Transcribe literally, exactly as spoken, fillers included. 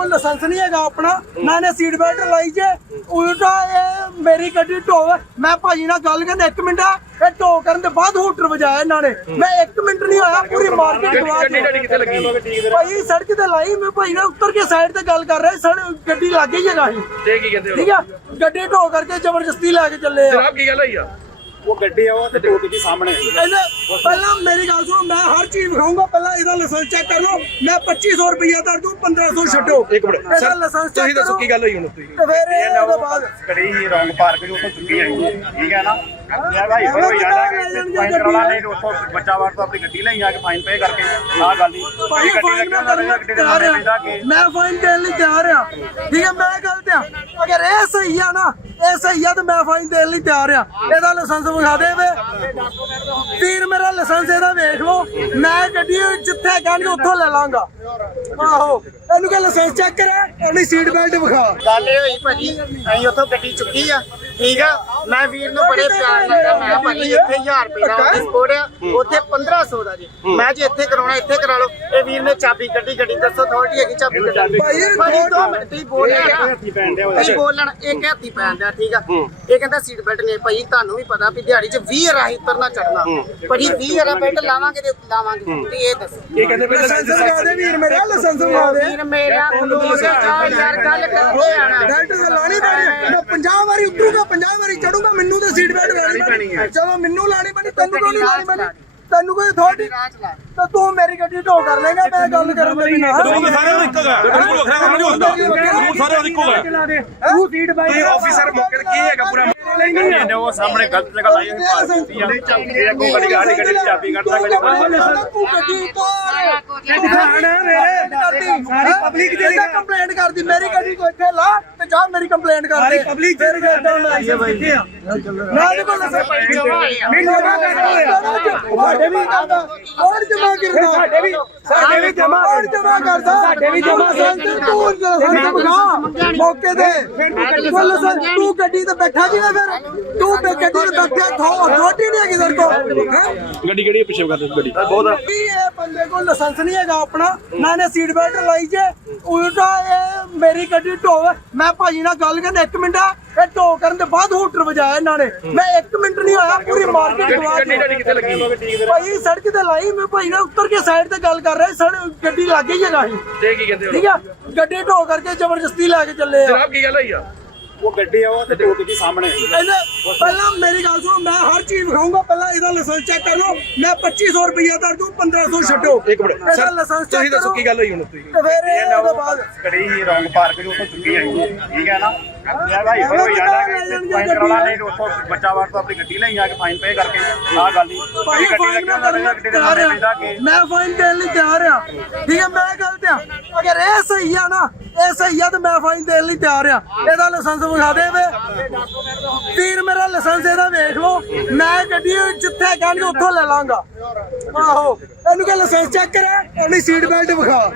कोल licence नहीं है अपना ना इन्हें सीट बेल्ट लाई जे उल्टा ये मेरी गड्डी ढो मैं भाजी नाल गल करन एक मिनट ये ढो करन दे बाद हूटर वजाया इन्होंने मैं एक मिनट नहीं होया पूरी मार्केट गवा भाई सड़क ते लाई मैं भाई ने उतर के साइड ते गल कर रहे सड़क गड्डी लग गई है ठीक है गड्डी ढो करके जबरदस्ती लेके चले जनाब की गल होई आ वो गड्डी है वो ते टोटी के सामने पहला मेरी गल सुनो मैं हर चीज दिखाऊंगा पहला इहदा लाइसेंस चेक कर लो मैं पच्चीस सौ रुपया दर दूं पंद्रह सौ छड्डो एक मिनट सर लाइसेंस ਤੁਸੀਂ ਦੱਸੋ ਕੀ ਗੱਲ ਹੋਈ ਹੁਣ ਤੁਸੀਂ ਤੇ ਫਿਰ ਇਹਦੇ ਬਾਅਦ खड़ी ही रॉन्ग पार्क जो तो चुकी है ठीक है ना यार भाई फिर हो जाना कि फाइन करवाना नहीं तो बच्चा वार तो अपनी गड्डी ले आके फाइन पे करके आ गल दी ਭਾਈ ਫਾਈਨ ਮੈਂ ਕਰਨ ਨੂੰ ਤਿਆਰ ਆ ਮੈਂ ਫਾਈਨ ਦੇਣ ਲਈ ਤਿਆਰ ਆ ਠੀਕ ਹੈ ਮੈਂ ਗਲਤ ਆ ਅਗਰ ਇਹ ਸਹੀ ਆ ਨਾ ਇਹ ਸਹੀ ਆ ਤਾਂ ਮੈਂ ਫਾਈਨ ਦੇਣ ਲਈ ਤਿਆਰ ਆ ਇਹਦਾ ਲਾਇਸੈਂਸ ਵਿਖਾ ਦੇ ਵੇ ਵੀਰ ਮੇਰਾ ਲਾਇਸੈਂਸ ਇਹਦਾ ਵੇਖ ਲਓ ਮੈਂ ਗੱਡੀ ਜਿੱਥੇ ਕਹਿਣਗੇ ਉੱਥੋਂ ਲੈ ਲਾਂਗਾ ਆਹੋ ਇਹਨੂੰ ਕਿ ਲਾਇਸੈਂਸ ਚੈੱਕ ਕਰਾ ਇਹਦੀ ਸੀਟ ਬੈਲਟ ਵਿਖਾ ਗੱਲ ਇਹ ਹੋਈ ਭਾਜੀ ਅਸੀਂ ਉੱਥੋਂ ਗੱਡੀ ਚੁੱਕੀ ਆ ਠੀਕ ਆ ਮੈਂ ਵੀਰ ਨੂੰ ਬੜੇ ਪਿਆਰ ਨਾਲ ਕਿਹਾ ਮੈਂ ਭਾਜੀ ਇੱਥੇ ਹਜ਼ਾਰ ਰੁਪਏ ਦਾ ਉਹਦੀ ਸਪੋਰਟ ਆ ਉੱਥੇ ਪੰਦਰਾਂ ਸੌ ਦਾ ਜੀ ਮੈਂ ਜੇ ਇੱਥੇ ਕਰਾਉਣਾ ਇੱਥੇ ਕਰਾ ਲਓ ਇਹ ਵੀਰ ਨੇ ਚਾਬੀ ਕੱਢੀ ਗੱਡੀ ਦੱਸੋ ਅਥਾਰਟੀ ਹੈਗੀ ਚਾਬੀ ਕੱਢਣ ਦੀ ਭਾਜੀ ਦੋ ਮਿੰਟ ਤੁਸੀਂ ਬੋਲਣਾ ਤੁਸੀਂ ਬੋਲਣਾ ਇੱਕ ਹੱਥੀ ਪੈਣ ਦਿਆ ਠੀਕ ਆ ਇਹ ਕਹਿੰਦਾ ਸੀਟ ਬੈਲਟ ਨਹੀਂ ਭਾਈ ਤੁਹਾਨੂੰ ਵੀ ਪਤਾ ਵੀ ਦਿਹਾੜੀ 'ਚ ਵੀਹ ਰਾਹੀਂ ਉਤਰਨਾ ਚੜਨਾ ਭਾਜੀ ਵੀਹ ਹਜ਼ਾਰ ਬੈਲਟ ਲਾਵਾਂਗੇ ਤੇ ਲਾਵਾਂਗੇ ਤੁਸੀਂ ਇਹ ਦੱਸੋ ਇਹ ਕਹਿੰਦੇ ਪਹਿਲਾਂ ਲਾਇਸੈਂਸ ਵਿਖਾ ਦੇ ਵੀਰ ਮੇਰਾ ਲਾਇਸੈਂਸ ਵਿਖਾ ਦੇ ਵੀਰ ਮੇਰਾ ਬਲੂਜ਼ ਯਾਰ ਗੱਲ ਕਰਦੇ ਆਣਾ ਬੈਲਟ ਤੇ ਲਾਣੀ ਪੈਣੀ ਮੈਂ ਪੰਜਾਹ ਵਾਰੀ ਉਤਰੂਗਾ ਪੰਜਾਹ ਵਾਰੀ ਚੜੂਗਾ ਮੈਨੂੰ ਤੇ ਸੀਟ ਬੈਲਟ ਲਾਣੀ ਪੈਣੀ ਹੈ ਚਲੋ ਮੈਨੂੰ ਲਾਣੀ ਪੈਣੀ ਤੈਨੂੰ ਕਿਉਂ ਨਹੀਂ ਲਾਣੀ ਪੈਣੀ ਤੈਨੂੰ ਕੋਈ ਅਥਾਰਟੀ ਤਾਂ ਤੂੰ ਮੇਰੀ ਗੱਡੀ ਢੋ ਕਰ ਲੇਗਾ ਮੈਂ ਗੱਲ ਕਰਨ ਦੇ ਬਿਨਾ ਤੂੰ ਸਾਰੇ ਨੂੰ ਇੱਕੋ ਹੈ ਤੂੰ ਵੱਖਰਾ ਕੰਮ ਨਹੀਂ ਹੁੰਦਾ ਤੂੰ ਸਾਰੇ ਨੂੰ ਇੱਕੋ ਹੈ ਤੂੰ ਸੀਟ ਬੈਲਟ ਤੁਸੀਂ ਆਫੀਸਰ ਮੌਕੇ ਤੇ ਕੀ ਹੈਗਾ ਪੂਰਾ ने वो सामने गलत जगह लाई हुई पार्क की है चाबी को गाड़ी गाड़ी गाड़ी चाबी करता है ਤੂੰ ਗੱਡੀ ਤੋਂ ਖਾਣਾ ਮੇਰੇ ਸਾਰੀ ਪਬਲਿਕ ਦੀ ਕੰਪਲੇਂਟ ਕਰਦੀ ਮੇਰੀ ਗੱਡੀ ਕੋ ਇੱਥੇ ਲਾ ਤੇ ਜਾ ਮੇਰੀ ਕੰਪਲੇਂਟ ਕਰ ਦੇ ਪਬਲਿਕ ਤੇਰੀ ਗੱਲ ਨਾ ਇਹ ਭਾਈ ਨਾ ਦੇ ਕੋਲ ਸਰ ਨਹੀਂ ਜਮਾ ਕਰਦਾ ਸਾਡੇ ਵੀ ਕਰਦਾ ਕੌਣ ਜਮਾ ਕਰਦਾ ਸਾਡੇ ਵੀ ਸਾਡੇ ਵੀ ਜਮਾ ਕੌਣ ਜਮਾ ਕਰਦਾ ਸਾਡੇ ਵੀ ਜਮਾ ਤੂੰ ਜਰਾ ਬਗਾ ਮੌਕੇ ਤੇ ਤੂੰ ਗੱਡੀ ਤੇ ਬੈਠਾ ਜਿਵੇਂ ਫਿਰ ਤੂੰ ਗੱਡੀ ਤੇ ਬੈਠਿਆ ਥੋ ਰੋਟੀ ਨਹੀਂ ਹੈਗੀ ਤੇਰੇ ਕੋਲ ਗੱਡੀ ਕਿਹੜੀ ਪਿੱਛੇ ਕਰ ਗੱਡੀ ਬਹੁਤ ਇਹ ਬੰਦੇ ਕੋਲ ਲਾਇਸੈਂਸ ਨਹੀਂ ਹੈਗਾ ਆਪਣਾ ਨਾ ਇਹਨੇ ਸੀਟ ਬੈਲਟ ਲਾਈ ਜੇ ਉਲਟਾ ਇਹ ਮੇਰੀ ਗੱਡੀ ਢੋ ਮੈਂ ਭਾਜੀ ਨਾਲ ਗੱਲ ਕਰਨ ਇੱਕ ਮਿੰਟ ਇਹ ਢੋ ਕਰਨ ਦੇ ਬਾਅਦ ਹੂਟਰ ਵਜਾਇਆ ਇਹਨਾਂ ਨੇ ਮੈਂ ਇੱਕ ਮਿੰਟ ਨਹੀਂ ਹੋਇਆ ਪੂਰੀ ਮਾਰਕੀਟ ਗਵਾ ਗੱਡੀ ਕਿੱਥੇ ਲੱਗੀ ਭਾਈ ਸੜਕ ਤੇ ਲਾਈ ਮੈਂ ਭਾਈ ਨਾਲ ਉਤਰ ਕੇ ਸਾਈਡ ਤੇ ਗੱਲ ਕਰ ਰਹੇ ਸੜ ਗੱਡੀ ਲੱਗ ਗਈ ਹੈਗਾ ਹੀ ਤੇ ਕੀ ਕਹਿੰਦੇ ਠੀਕ ਆ ਗੱਡੀ ਢੋ ਕਰਕੇ ਜ਼ਬਰਦਸਤੀ ਲੈ ਕੇ ਚੱਲੇ ਆ ਜਨਾਬ ਕੀ ਗੱਲ ਹੋਈ ਆ वो गड्डी है वो ते टोटी के सामने ਇਹਨੇ ਪਹਿਲਾਂ ਮੇਰੀ ਗੱਲ ਸੁਣੋ ਮੈਂ ਹਰ ਚੀਜ਼ ਦਿਖਾऊंगा ਪਹਿਲਾਂ ਇਹਦਾ ਲਾਇਸੈਂਸ ਚੈੱਕ ਕਰ ਲਓ ਮੈਂ ਪੱਚੀ ਸੌ ਰੁਪਇਆ ਦਰ ਦੂੰ ਪੰਦਰਾਂ ਸੌ ਛੱਡੋ ਇੱਕ ਮਿੰਟ ਇਹਦਾ ਸਰ ਲਾਇਸੈਂਸ ਤੁਸੀਂ ਚੈੱਕ ਦੱਸੋ ਕੀ ਗੱਲ ਹੋਈ ਹੁਣ ਤੁਸੀਂ ਤੇ ਫਿਰ ਇਹਦੇ ਬਾਅਦ खड़ी ही रॉन्ग पार्क जो तो चुकी है ठीक है ना यार भाई फिर हो जाना कि फाइन करवाना नहीं तो बच्चा वार तो अपनी गड्डी ले आके फाइन पे करके आ गल दी ਭਾਈ ਫਾਈਨ ਮੈਂ ਕਰਨ ਨੂੰ ਤਿਆਰ ਆ ਮੈਂ ਫਾਈਨ ਦੇਣ ਲਈ ਤਿਆਰ ਆ ਠੀਕ ਹੈ ਮੈਂ ਗਲਤ ਆ ਅਗਰ ਇਹ ਸਹੀ ਆ ਨਾ ਇਹ ਸਹੀ ਆ ਤਾਂ ਮੈਂ ਫਾਈਨ ਦੇਣ ਲਈ ਤਿਆਰ ਆ ਇਹਦਾ ਲਾਇਸੈਂਸ ਵਿਖਾ ਦੇ ਵੇ ਵੀਰ ਮੇਰਾ ਲਾਇਸੈਂਸ ਇਹਦਾ ਵੇਖ ਲਓ ਮੈਂ ਗੱਡੀ ਜਿੱਥੇ ਕਹਿਣਗੇ ਉੱਥੋਂ ਲੈ ਲਾਂਗਾ ਆਹੋ ਇਹਨੂੰ ਕਿ ਲਾਇਸੈਂਸ ਚੈੱਕ ਕਰਾ ਇਹਦੀ ਸੀਟ ਬੈਲਟ ਵਿਖਾ